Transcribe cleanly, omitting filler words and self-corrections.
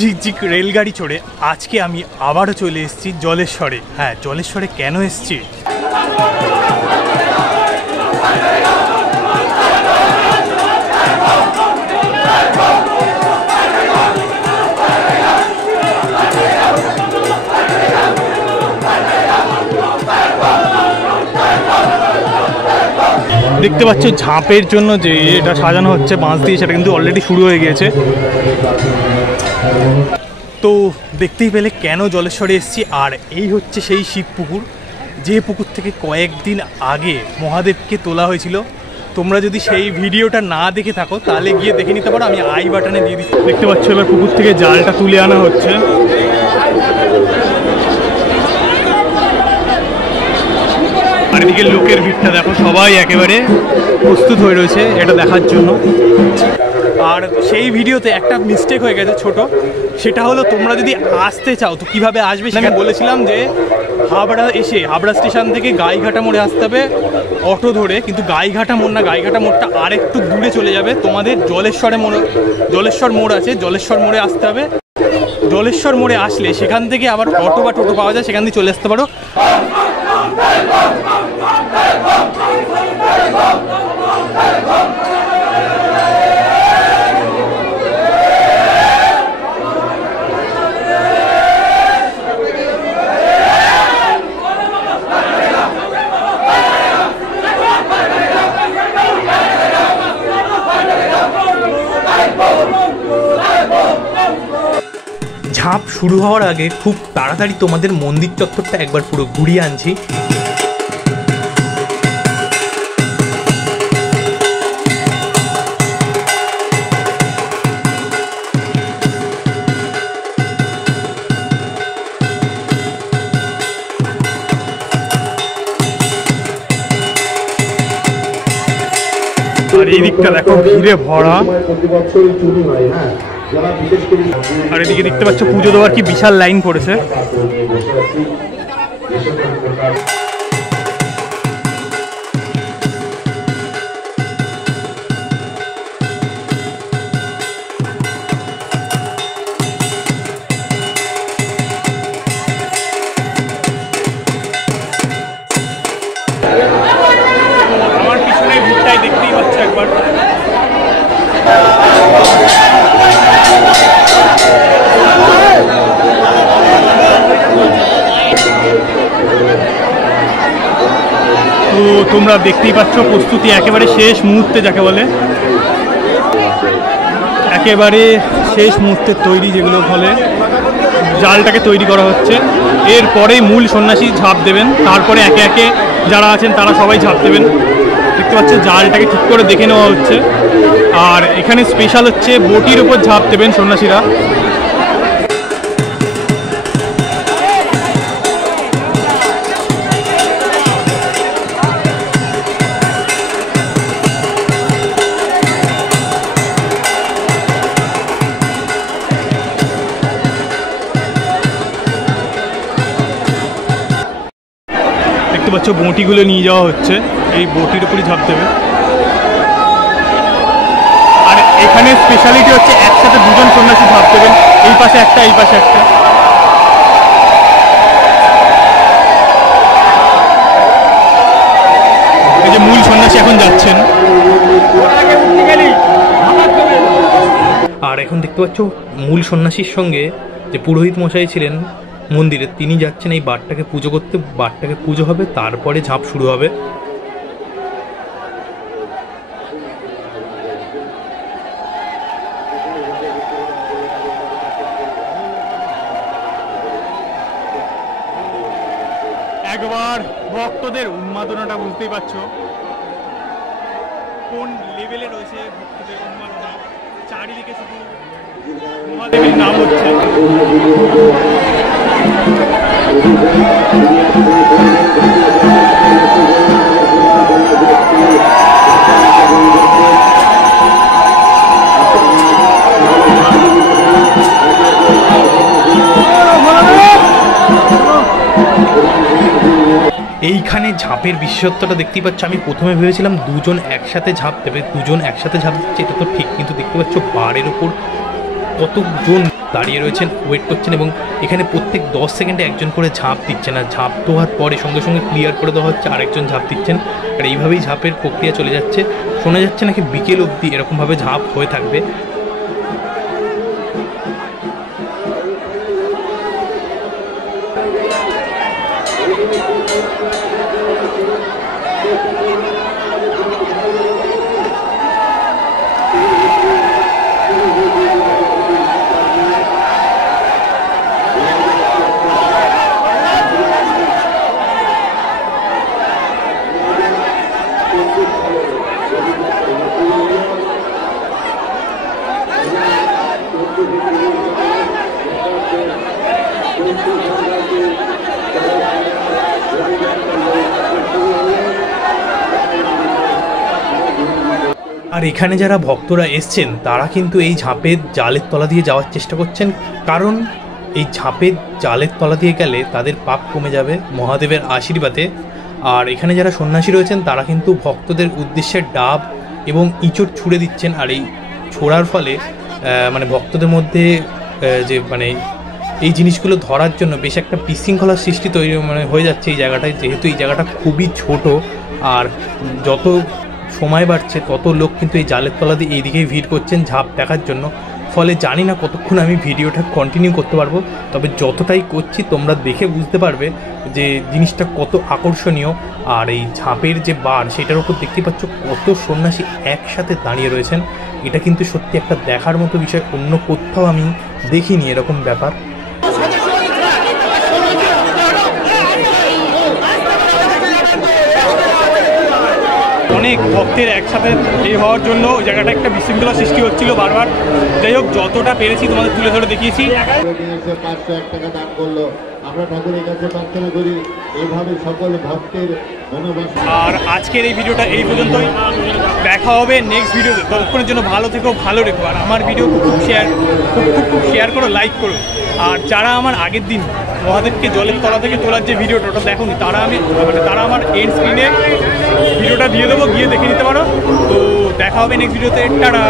ঝিকঝিক রেলগাড়ি চড়ে আজকে আমি আবারও চলে এসেছি জলেশ্বরে। হ্যাঁ, জলেশ্বরে কেন এসেছি? দেখতে পাচ্ছ ঝাঁপের জন্য যে এটা সাজানো হচ্ছে বাঁশ দিয়ে, সেটা কিন্তু অলরেডি শুরু হয়ে গিয়েছে। তো দেখতেই পেলে কেন জলেশ্বরে এসেছি। আর এই হচ্ছে সেই শিব পুকুর, যে পুকুর থেকে কয়েকদিন আগে মহাদেবকে তোলা হয়েছিল। তোমরা যদি সেই ভিডিওটা না দেখে থাকো তাহলে গিয়ে দেখে নিতে পারো, আমি আই বাটনে দিয়ে দিচ্ছি। দেখতে পাচ্ছ এবার পুকুর থেকে জালটা তুলে আনা হচ্ছে। আর এদিকে লোকের ভিড়টা দেখো, সবাই একেবারে প্রস্তুত হয়ে রয়েছে এটা দেখার জন্য। আর সেই ভিডিওতে একটা মিস্টেক হয়ে গেছে ছোট, সেটা হলো তোমরা যদি আসতে চাও তো কিভাবে আসবে। সেখানে বলেছিলাম যে হাবড়া স্টেশন থেকে গাইঘাটা মোড়ে আসতে হবে অটো ধরে, কিন্তু গাইঘাটা মোড় না, গাইঘাটা মোড়টা আর একটু দূরে চলে যাবে। তোমাদের জলেশ্বর মোড় আছে, জলেশ্বর মোড়ে আসতে হবে। জলেশ্বর মোড়ে আসলে সেখান থেকে আবার অটো বা টোটো পাওয়া যায়, সেখান থেকে চলে আসতে পারো। ঝাঁপ শুরু হওয়ার আগে খুব তাড়াতাড়ি তোমাদের মন্দির চত্বরটা একবার পুরো ঘুরিয়ে আনছি। আর এই দিকটা দেখো ভিড়ে ভরা। আর এদিকে দেখতে পাচ্ছ পুজো দেওয়ার কি বিশাল লাইন পড়েছে। আমার পিছনে ভিড়টাই দেখতেই পাচ্ছ একবার। তো তোমরা দেখতেই পাচ্ছ প্রস্তুতি একেবারে শেষ মুহূর্তে, যাকে বলে একেবারে শেষ মুহূর্তের তৈরি, যেগুলো ফলে জালটাকে তৈরি করা হচ্ছে। এরপরেই মূল সন্ন্যাসী ঝাঁপ দেবেন, তারপরে একে একে যারা আছেন তারা সবাই ঝাঁপ দেবেন। দেখতে পাচ্ছ জালটাকে ঠিক করে দেখে নেওয়া হচ্ছে। আর এখানে স্পেশাল হচ্ছে বটির ওপর ঝাঁপ দেবেন সন্ন্যাসীরা। দেখতে পাচ্ছ বটিগুলো নিয়ে যাওয়া হচ্ছে, এই বটির উপরই ঝাঁপ দেবে। আর এখানে স্পেশালিটি হচ্ছে একসাথে দুজন সন্ন্যাসী ঝাঁপ দেবেন, এই পাশে একটা এই পাশে একটা। এই যে মূল সন্ন্যাসী এখন যাচ্ছেন। আর এখন দেখতে পাচ্ছ মূল সন্ন্যাসীর সঙ্গে যে পুরোহিত মশাই ছিলেন মন্দিরে, তিনি যাচ্ছেন এই বারটাকে পুজো করতে। বারটাকে পুজো হবে, তারপরে ঝাঁপ শুরু হবে। একবার ভক্তদের উন্মাদনাটা বুঝতেই পারছো কোন লেভেলে রয়েছে ভক্তদের উন্মাদনা। চারিদিকে শুধু মহাদেবের নাম হচ্ছে। এইখানে ঝাঁপের বিশেষত্বটা দেখতেই পাচ্ছ। আমি প্রথমে ভেবেছিলাম দুজন একসাথে ঝাঁপ দেবে, দুজন একসাথে ঝাঁপ দিচ্ছে, এটা তো ঠিক, কিন্তু দেখতে পাচ্ছ বারের ওপর কতজন দাঁড়িয়ে রয়েছেন, ওয়েট করছেন এবং এখানে প্রত্যেক 10 সেকেন্ডে একজন করে ঝাঁপ দিচ্ছেন, আর ঝাঁপ দেওয়ার পরে সঙ্গে সঙ্গে ক্লিয়ার করে দেওয়া হচ্ছে, আরেকজন ঝাঁপ দিচ্ছেন, আর এইভাবেই ঝাঁপের প্রক্রিয়া চলে যাচ্ছে। শোনা যাচ্ছে নাকি বিকেল অবধি এরকমভাবে ঝাঁপ হয়ে থাকবে। আর এখানে যারা ভক্তরা এসছেন তারা কিন্তু এই ঝাঁপের জালের তলা দিয়ে যাওয়ার চেষ্টা করছেন, কারণ এই ঝাঁপের জালের তলা দিয়ে গেলে তাদের পাপ কমে যাবে মহাদেবের আশীর্বাদে। আর এখানে যারা সন্ন্যাসী রয়েছেন তারা কিন্তু ভক্তদের উদ্দেশ্যে ডাব এবং ইঁচড় ছুঁড়ে দিচ্ছেন, আর এই ছোড়ার ফলে মানে ভক্তদের মধ্যে যে মানে এই জিনিসগুলো ধরার জন্য বেশ একটা বিশৃঙ্খলার সৃষ্টি তৈরি মানে হয়ে যাচ্ছে এই জায়গাটায়, যেহেতু এই জায়গাটা খুবই ছোট। আর যত সময় বাড়ছে তত লোক কিন্তু এই জালের তলা দিয়ে এইদিকেই ভিড় করছেন ঝাঁপ দেখার জন্য। ফলে জানি না কতক্ষণ আমি ভিডিওটা কন্টিনিউ করতে পারবো, তবে যতটাই করছি তোমরা দেখে বুঝতে পারবে যে জিনিসটা কত আকর্ষণীয়। আর এই ঝাঁপের যে বার সেটার উপর দেখতে পাচ্ছ কত সন্ন্যাসী একসাথে দাঁড়িয়ে রয়েছেন। এটা কিন্তু সত্যি একটা দেখার মতো বিষয়, অন্য কোথাও আমি দেখিনি এরকম ব্যাপার। অনেক ভক্তের একসাথে এই হওয়ার জন্য ওই জায়গাটা একটা বিশৃঙ্খলা সৃষ্টি হচ্ছিল বারবার। যাই হোক, যতটা পেরেছি তোমাদের তুলে ধরে দেখিয়েছি। 501 টাকা দান করলো, আমরা ঠাকুরের কাছে প্রার্থনা করি এইভাবে সকল ভক্তের মনোবাসনা। আর আজকের এই ভিডিওটা এই পর্যন্তই, দেখা হবে নেক্সট ভিডিওতে। ততক্ষণের জন্য ভালো থেকো, ভালো রেখো, আর আমার ভিডিও খুব শেয়ার করো, লাইক করো। আর যারা আমার আগের দিন মহাদেবকে জলের তলা থেকে তোলার যে ভিডিওটা ওটা দেখোনি, তারা আমার এন্ড স্ক্রিনে ভিডিওটা দিয়ে দেবো, গিয়ে দেখে নিতে পারো। তো দেখা হবে নেক্সট ভিডিওতে, টাটা।